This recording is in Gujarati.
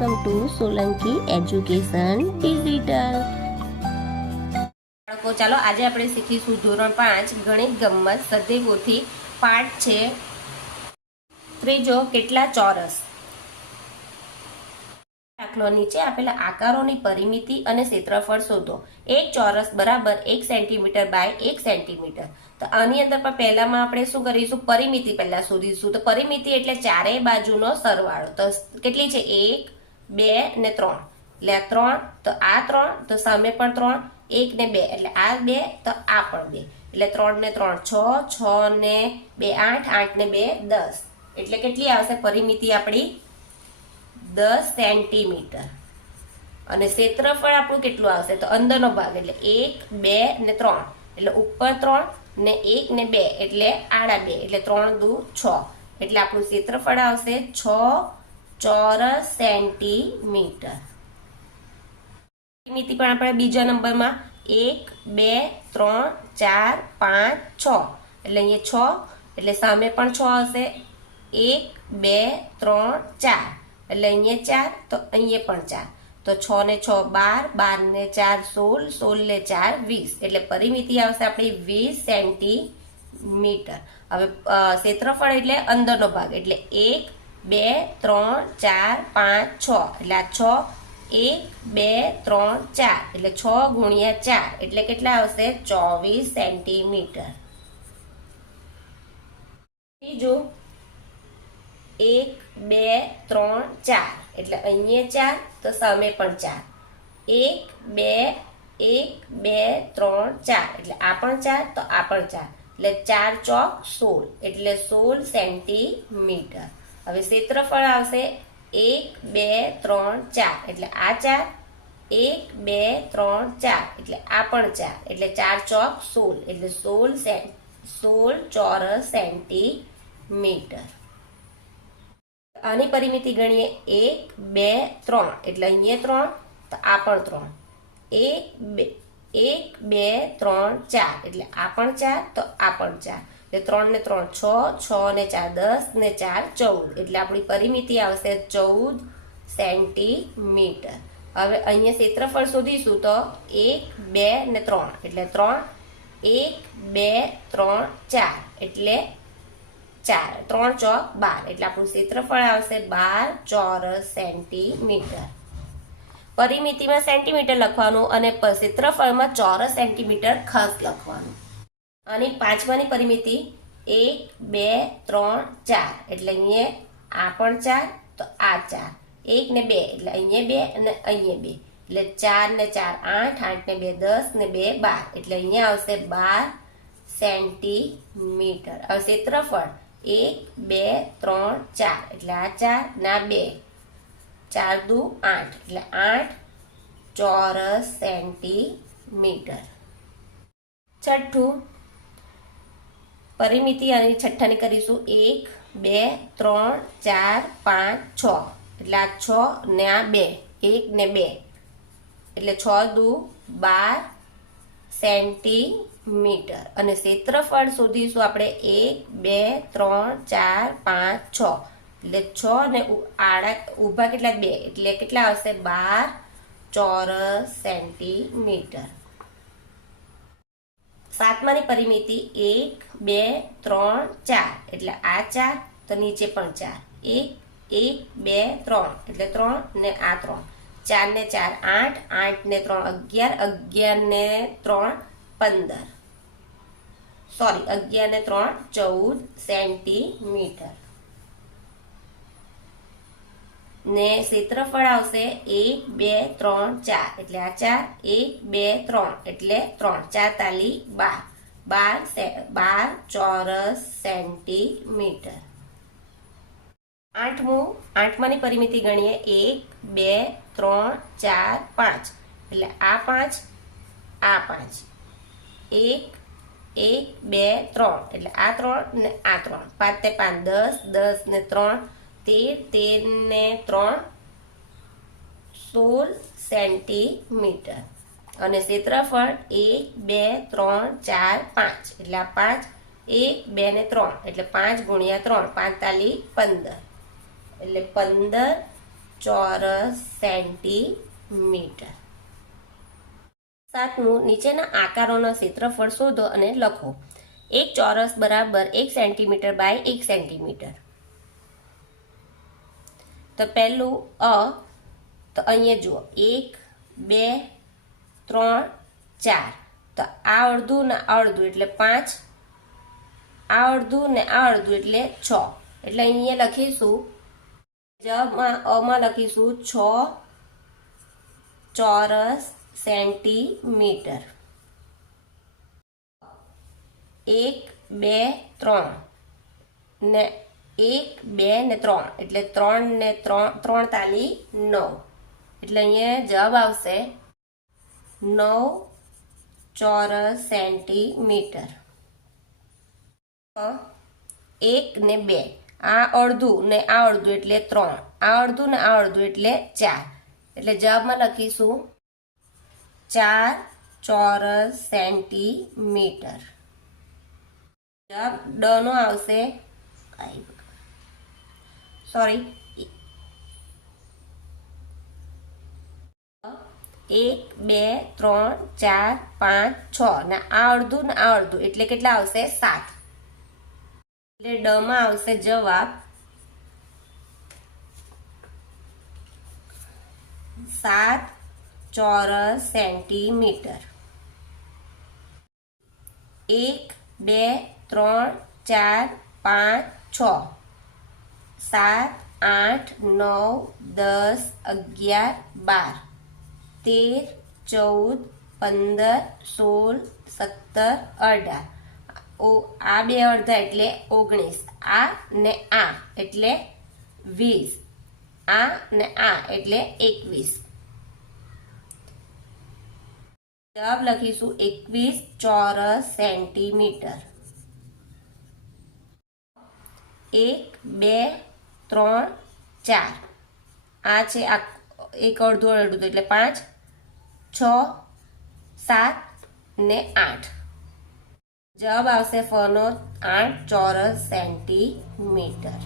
Welcome to Solanki education digital. બાળકો, ચાલો આજે આપણે શીખીશું ધોરણ 5 ગણિત ગમ્મત સદેવોથી પાઠ છે ત્રીજો, કેટલા ચોરસ. દાખલો, નીચે આપેલા આકારોની પરિમિતિ અને ક્ષેત્રફળ શોધો. એક ચોરસ બરાબર 1 સેન્ટીમીટર બાય 1 સેન્ટીમીટર. તો આની અંદર પણ પહેલામાં આપણે શું કરીશું, પરિમિતિ પહેલા શોધીશું. તો પરિમિતિ એટલે ચારેય બાજુનો સરવાળો. તો કેટલી છે, 1 2 ને 3. એટલે આ 3, તો આ 3, તો સામે પણ 3, 1 ને 2 એટલે આ 2, તો આ પણ 2. એટલે 3 ને 3 6, 6 ને 2 8, 8 ને 2 10. એટલે કેટલી આવશે પરિમિતિ આપણી, 10 સેન્ટીમીટર. અને ક્ષેત્રફળ આપણું કેટલું આવશે, તો અંદરનો ભાગ એટલે 1 2 ને 3 એટલે ઉપર 3 ને 1 ને 2 એટલે આડા 2 એટલે 3 દુ 6 એટલે આપણું ક્ષેત્રફળ આવશે 6 ચોરસ સેન્ટીમીટર. પરિમિતિ પણ આપણે બીજા નંબરમાં 1 2 3 4 5 6 એટલે અહીંયા 6 એટલે સામે પણ 6 હશે, 1 2 3 4 એટલે અહીંયા 4, તો અહીંયા પણ 4, તો 6 ને 6 12, 12 ને 4 16, 16 ને 4 20 એટલે પરિમિતિ આવશે આપણી 20 સેન્ટીમીટર. હવે ક્ષેત્રફળ એટલે અંદરનો ભાગ એટલે 1 2 3 4 5 6 એટલે આ 6, 1 2 3 4 એટલે 6 ગુણ્યા 4 એટલે કેટલા આવશે, 24 સેન્ટીમીટર. બીજું 1 2 3 4 એટલે અહીંયા 4, તો સામે પણ 4, 1 2 1 2 3 4 એટલે આ પણ 4, તો આ પણ 4 એટલે 4 ચોક 16 એટલે 16 સેન્ટીમીટર. હવે ક્ષેત્રફળ આવશે 1 2 3 4 એટલે આ 4, 1 2 3 4 એટલે આ પણ 4 એટલે 4 ચોક 16 એટલે 16 ચોરસ સેન્ટીમીટર. આની પરિમિતિ ગણીએ 1 2 3 એટલે અહીંયા 3, તો આ પણ 3, 1 2 3 4 એટલે આ પણ 4, તો આ પણ 4 એટલે 3 ને 3 6, 6 ને 4 10 ને 4 14 એટલે આપણી પરિમિતિ આવશે 14 સેન્ટીમીટર. હવે અહીંયા ક્ષેત્રફળ શોધીશું તો 1 2 ને 3 એટલે 3, 1 2 3 4 એટલે 4, 3 ચોક 12 એટલે આપણું ક્ષેત્રફળ આવશે 12 ચોરસ સેન્ટીમીટર. પરિમિતિમાં સેન્ટીમીટર લખવાનું અને ક્ષેત્રફળમાં ચોરસ સેન્ટીમીટર ખાસ લખવાનું. અને પાંચમાની પરિમિતિ 1 2 3 4 એટલે અહીંયા આ પણ 4, તો આ 4, 1 ને 2 એટલે અહીંયા 2 અને અહીંયા 2 એટલે 4 ને 4 8, 8 ને 2 10 ને 2 12 એટલે અહીંયા આવશે 12 સેન્ટીમીટર. હવે ક્ષેત્રફળ 1 2 3 4 એટલે આ 4 ના 2, 4 દુ 8 એટલે 8 ચોરસ સેન્ટીમીટર. છઠ્ઠું પરિમિતિ અને છઠ્ઠાની કરીશું 1 2 3 4 5 6 એટલે આ 6 ને આ 2, 1 ને 2 એટલે 6 દુ 12 સેન્ટીમીટર. અને ક્ષેત્રફળ શોધીશું આપણે 1 2 3 4 5 6 એટલે 6 ને આડા ઊભા કેટલા 2 એટલે કેટલા આવશે, 12 ચોરસ સેન્ટીમીટર. સાતમાની પરિમિતિ 1 2 3 4 એટલે આ 4, તો નીચે પણ 4, 1 1 2 3 એટલે 3 ને આ 3, 4 ને 4 8, 8 ને 3 11, 11 ને 3 15 સોરી 11 ને 3 14 સેન્ટીમીટર. ને ક્ષેત્રફળ આવશે 1 2 3 4 એટલે આ 4, 1 2 3 એટલે 3, 4 તાલી 12 ચોરસ સેન્ટીમીટર. આઠમાની પરિમિતિ ગણીએ 1 2 3 4 5 એટલે આ 5, આ 5, 1 1 2 3 એટલે આ 3 ને આ 3, 5 તે 5 10, 10 ને 3 13, 13 ને 3 16 સેન્ટીમીટર. અને ક્ષેત્રફળ 1 2 3 4 5 એટલે આ 5, 1 2 ને 3 એટલે 5 ગુણ્યા 3 5 તાલી 15 એટલે 15 ચોરસ સેન્ટીમીટર. 7મું, નીચેના આકારોના ક્ષેત્રફળ શોધો અને લખો. એક ચોરસ બરાબર 1 સેન્ટીમીટર બાય 1 સેન્ટીમીટર. તો પહેલું તો અહીંયા જુઓ 1 2 3 4. તો આ અડધું ને આ અડધું એટલે 5, આ અડધું ને આ અડધું એટલે 6. એટલે અહીંયા લખીશું માં લખીશું 6 ચોરસ સેન્ટીમીટર. 1 2 3 ને 1 2 ને 3 એટલે 3 ને 3 તાલી 9. એટલે અહીંયા જવાબ આવશે 9 ચોરસ સેન્ટીમીટર. 1 ને 2, આ અડધું ને આ અડધું એટલે 3, આ અડધું ને આ અડધું એટલે 4. એટલે જવાબમાં લખીશું 4 ચોરસ સેન્ટીમીટર. જવાબ ડ નો આવશે, સોરી 1 2 3 4 5 6 ને આ અડધું ને આ અડધું એટલે કેટલા આવશે? 7. એટલે ડ માં આવશે જવાબ 7 ચોરસ સેન્ટીમીટર. 1 2 3 4 5 6 7 8 9 10 11 12 13 14 15 16 17 18. આ બે અડધા એટલે 19, આ ને આ એટલે 20, આ ને આ એટલે 21. જવાબ લખીશું 21 ચોરસ સેન્ટીમીટર. 1 2 3 4, આ છે આ એક અડધું અડધું એટલે 5 6 7 ને 8. જવાબ આવશે ફનો 8 ચોરસ સેન્ટીમીટર.